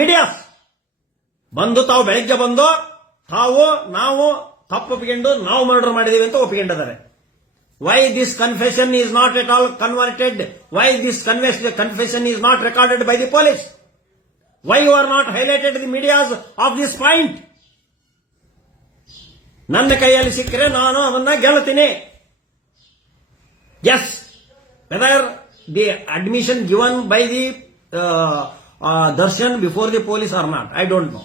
Medias ಬಂದು ತಾವು ಬೆಳಗ್ಗೆ ಬಂದು, ತಾವು, ನಾವು ತಪ್ಪು ಒಪ್ಪಿಕೊಂಡು ನಾವು ಮರ್ಡರ್ ಮಾಡಿದೀವಿ ಅಂತ ಒಪ್ಪಿಕೊಂಡಿದ್ದಾರೆ. Why this confession is not at all converted why this confession is not recorded by the police why you are not highlighted the medias of this point ನನ್ನ ಕೈಯಲ್ಲಿ ಸಿಕ್ಕರೆ ನಾನು ಅದನ್ನ ಗೆಲ್ತೀನಿ as whether the admission given by the Darshan before the police or not I don't know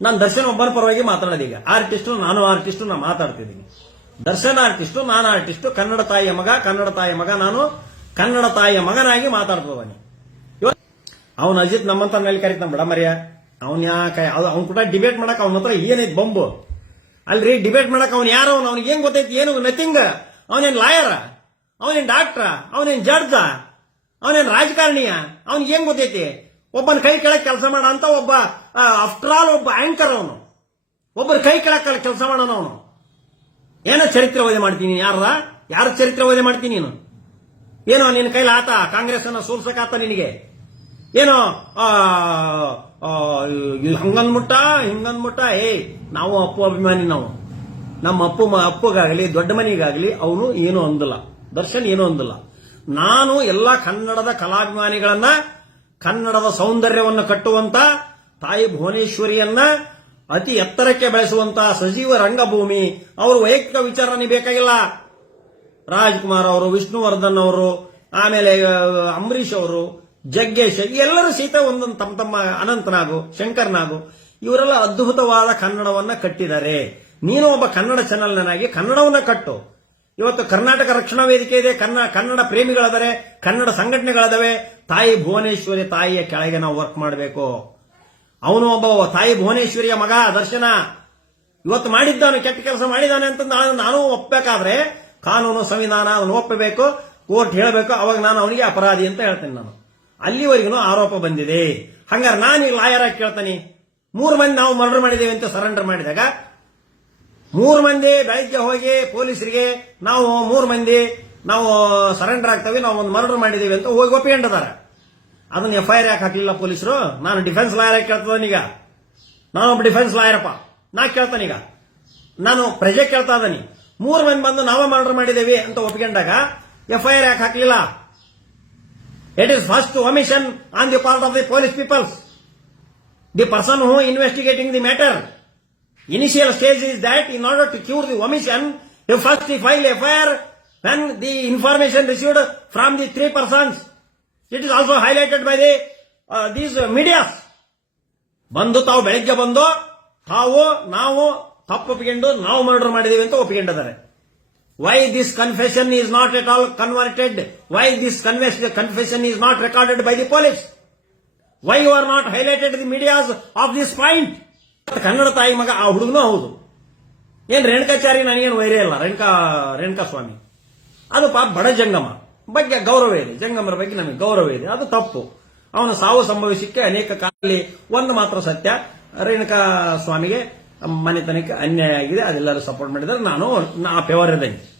ನಾನು ದರ್ಶನ್ ಒಬ್ಬನ ಪರವಾಗಿ ಮಾತಾಡೋದೀಗ artist ನಾನು artist ನಾನು ಮಾತಾಡ್ತಿದ್ದೀನಿ. ದರ್ಶನ್ ಆರ್ಟಿಸ್ಟು ನಾನು ಆರ್ಟಿಸ್ಟು ಕನ್ನಡ ತಾಯಿಯ ಮಗ, ಕನ್ನಡ ತಾಯಿಯ ಮಗ, ನಾನು ಕನ್ನಡ ತಾಯಿಯ ಮಗನಾಗಿ ಮಾತಾಡ್ತಿದ್ದಾನೆ. ಅವನು ಅಜಿತ್ ನಮ್ಮಂತ ಮೇಲೆ ಕರಿತಾನ ಬಿಡ ಮರ್ಯ ಅವನ್ ಯಾಕೆ, ಅವ್ನ ಕೂಡ ಡಿಬೇಟ್ ಮಾಡಕ್ ಅವನ ಹತ್ರ ಏನೈತಿ ಬಂಬು? ಅಲ್ರಿ ಡಿಬೇಟ್ ಮಾಡಕ್ ಅವ್ನು ಯಾರು? ಅವ್ನು ಅವ್ನಿಗೆ ಏನ್ ಗೊತ್ತೈತಿ? ಏನು? ನಥಿಂಗ್ ಅವನೇನ್ ಲಾಯರ ಅವನೇನ್ ಡಾಕ್ಟ್ರ ಅವನೇನ್ ಜಡ್ಜ ಅವನೇನ್ ರಾಜಕಾರಣಿಯ? ಅವನಿಗೆ ಏನ್ ಗೊತ್ತೈತಿ? ಒಬ್ಬನ ಕೈ ಕೆಳಗೆ ಕೆಲಸ ಮಾಡ ಅಂತ ಒಬ್ಬ ಆಫ್ಟರ್ ಆಲ್ ಒಬ್ಬ ಆಂಕರ್ ಅವನು. ಒಬ್ಬರ ಕೈ ಕೆಳಗೆ ಕೆಲಸ ಮಾಡೋಣ ಅವನು. ಏನೋ ಚರಿತ್ರೆ ಓದೆ ಮಾಡ್ತೀನಿ ಯಾರ ಯಾರ ಚರಿತ್ರೆ ಓದೆ ಮಾಡ್ತೀನಿ ನೀನು? ಏನೋ ನಿನ್ನ ಕೈಲಿ ಆತ, ಕಾಂಗ್ರೆಸ್ ಅನ್ನ ಸೋಲ್ಸಕಾತ ನಿನಗೆ? ಏನೋ ಹಂಗನ್ಬಿಟ್ಟ ಹಿಂಗನ್ಬಿಟ್ಟ ಏ ನಾವು ಅಪ್ಪು ಅಭಿಮಾನಿ ನಾವು. ನಮ್ಮ ಅಪ್ಪು ಅಪ್ಪಗಾಗಲಿ, ದೊಡ್ಡ ಮನಿಗಾಗಲಿ, ಅವನು ಏನೂ ಅಂದಲ್ಲ. ದರ್ಶನ್ ಏನೂ ಅಂದಿಲ್ಲ. ನಾನು ಎಲ್ಲ ಕನ್ನಡದ ಕಲಾಭಿಮಾನಿಗಳನ್ನ, ಕನ್ನಡದ ಸೌಂದರ್ಯವನ್ನು ಕಟ್ಟುವಂತ ತಾಯಿ ಭುವನೇಶ್ವರಿಯನ್ನ ಅತಿ ಎತ್ತರಕ್ಕೆ ಬೆಳೆಸುವಂತ ಸಜೀವ ರಂಗಭೂಮಿ, ಅವರು ವೈಯಕ್ತಿಕ ವಿಚಾರ ನನಗೆ ಬೇಕಾಗಿಲ್ಲ. ರಾಜ್ಕುಮಾರ್ ಅವರು, ವಿಷ್ಣುವರ್ಧನ್ ಅವರು, ಆಮೇಲೆ ಅಂಬರೀಷ್ ಅವರು, ಜಗ್ಗೇಶ್, ಎಲ್ಲರೂ ಸಹಿತ ಒಂದೊಂದು ತಮ್ಮ ತಮ್ಮ ಅನಂತನಾಗು, ಶಂಕರ್ನಾಗು, ಇವರೆಲ್ಲ ಅದ್ಭುತವಾದ ಕನ್ನಡವನ್ನ ಕಟ್ಟಿದ್ದಾರೆ. ನೀನು ಒಬ್ಬ ಕನ್ನಡ ಚಾನೆಲ್ನಾಗಿ ಕನ್ನಡವನ್ನ ಕಟ್ಟು. ಇವತ್ತು ಕರ್ನಾಟಕ ರಕ್ಷಣಾ ವೇದಿಕೆ ಇದೆ. ಕನ್ನಡ ಕನ್ನಡ ಪ್ರೇಮಿಗಳದರೆ, ಕನ್ನಡ ಸಂಘಟನೆಗಳದವೆ. ತಾಯಿ ಭುವನೇಶ್ವರಿ ತಾಯಿಯ ಕೆಳಗೆ ನಾವು ವರ್ಕ್ ಮಾಡಬೇಕು. ಅವನು ಒಬ್ಬ ತಾಯಿ ಭುವನೇಶ್ವರಿಯ ಮಗ, ದರ್ಶನ. ಇವತ್ತು ಮಾಡಿದ್ದಾನೆ ಕೆಟ್ಟ ಕೆಲಸ ಮಾಡಿದ್ದಾನೆ ಅಂತ ನಾನು ನಾನು ಒಪ್ಪಬೇಕಾದ್ರೆ ಕಾನೂನು ಸಂವಿಧಾನ ಅದನ್ನು ಒಪ್ಪಬೇಕು. ಕೋರ್ಟ್ ಹೇಳಬೇಕು. ಅವಾಗ ನಾನು ಅವನಿಗೆ ಅಪರಾಧಿ ಅಂತ ಹೇಳ್ತೇನೆ ನಾನು. ಅಲ್ಲಿವರೆಗೂ ಆರೋಪ ಬಂದಿದೆ. ಹಂಗಾರೆ ನಾನು ಈಗ ಲಾಯರ್ ಆಗಿ ಕೇಳ್ತಾನೆ. ಮೂರು ಮಂದಿ ನಾವು ಮರ್ಡರ್ ಮಾಡಿದ್ದೇವೆ ಅಂತ ಸರೆಂಡರ್ ಮಾಡಿದಾಗ ಮೂರು ಮಂದಿ ಬೆಳಗ್ಗೆ ಹೋಗಿ ಪೊಲೀಸರಿಗೆ ನಾವು ಮೂರು ಮಂದಿ ನಾವು ಸರೆಂಡರ್ ಆಗ್ತೇವೆ, ನಾವು ಒಂದು ಮರ್ಡರ್ ಮಾಡಿದ್ದೇವೆ ಅಂತ ಹೋಗಿ ಒಪ್ಪಿಕೊಂಡಿದ್ದಾರೆ ಅದನ್ನ ಎಫ್ ಐ ಆರ್ ಯಾಕೆ ಹಾಕಲಿಲ್ಲ ಪೊಲೀಸರು? ನಾನು ಡಿಫೆನ್ಸ್ ಲಾಯರ್ ಆಗಿ ನಾನು ಒಬ್ಬ ಡಿಫೆನ್ಸ್ ಲಾಯರಪ್ಪ ನಾ ಕೇಳ್ತಾನೀಗ ನಾನು ಪ್ರಜೆ ಕೇಳ್ತಾ ಇದ್ದಾನೆ. ಮೂರು ಮಂದಿ ಬಂದು ನಾವೇ ಮರ್ಡರ್ ಮಾಡಿದ್ದೇವೆ ಅಂತ ಒಪ್ಕೊಂಡಾಗ ಎಫ್ ಐ ಆರ್ ಯಾಕೆ ಹಾಕಲಿಲ್ಲ? It is first omission on the part of the police peoples the person who investigating the matter Initial stage is that in order to cure the omission, you first file FIR when the information received from the three persons. It is also highlighted by the uh, these uh, medias. ಬಂದು ತಾವು ಬೆಳಗ್ಗೆ ಬಂದು ತಾವು ನಾವು ತಪ್ಪು ಒಪ್ಪಿಕೊಂಡು ನಾವು murder ಮಾಡಿದೀವಿ ಅಂತ ಒಪ್ಪಿಕೊಂಡಿದ್ದಾರೆ why this confession is not at all converted why this confession is not recorded by the police why you are not highlighted the medias of this point Kannada ತಾಯಿ ಮಗ ಆ ಹುಡುಗನೂ ಹೌದು. ಏನ್ ರೇಣುಕಾಚಾರಿ ನನಗೇನು ವೈರೇ ಇಲ್ಲ, ರೇಣುಕಾ ರೇಣುಕಾ ಸ್ವಾಮಿ ಅದು ಪಾಪ ಬಡ ಜಂಗಮ. ಬಗ್ಗೆ ಗೌರವ ಇದೆ. ಜಂಗಮರ ಬಗ್ಗೆ ನಮಗೆ ಗೌರವ ಇದೆ. ಅದು ತಪ್ಪು. ಅವನ ಸಾವು ಸಂಭವಿಸಿಕ್ಕೆ ಅನೇಕ ಕಾಲದಲ್ಲಿ ಒಂದು ಮಾತ್ರ ಸತ್ಯ. ರೇಣುಕಾ ಸ್ವಾಮಿಗೆ ಮನೆತನಕ್ಕೆ ಅನ್ಯಾಯ ಆಗಿದೆ. ಅದೆಲ್ಲರೂ ಸಪೋರ್ಟ್ ಮಾಡಿದರೆ ನಾನು, ನಾ ಫೇವರ್ ಇದ್ದೇನೆ.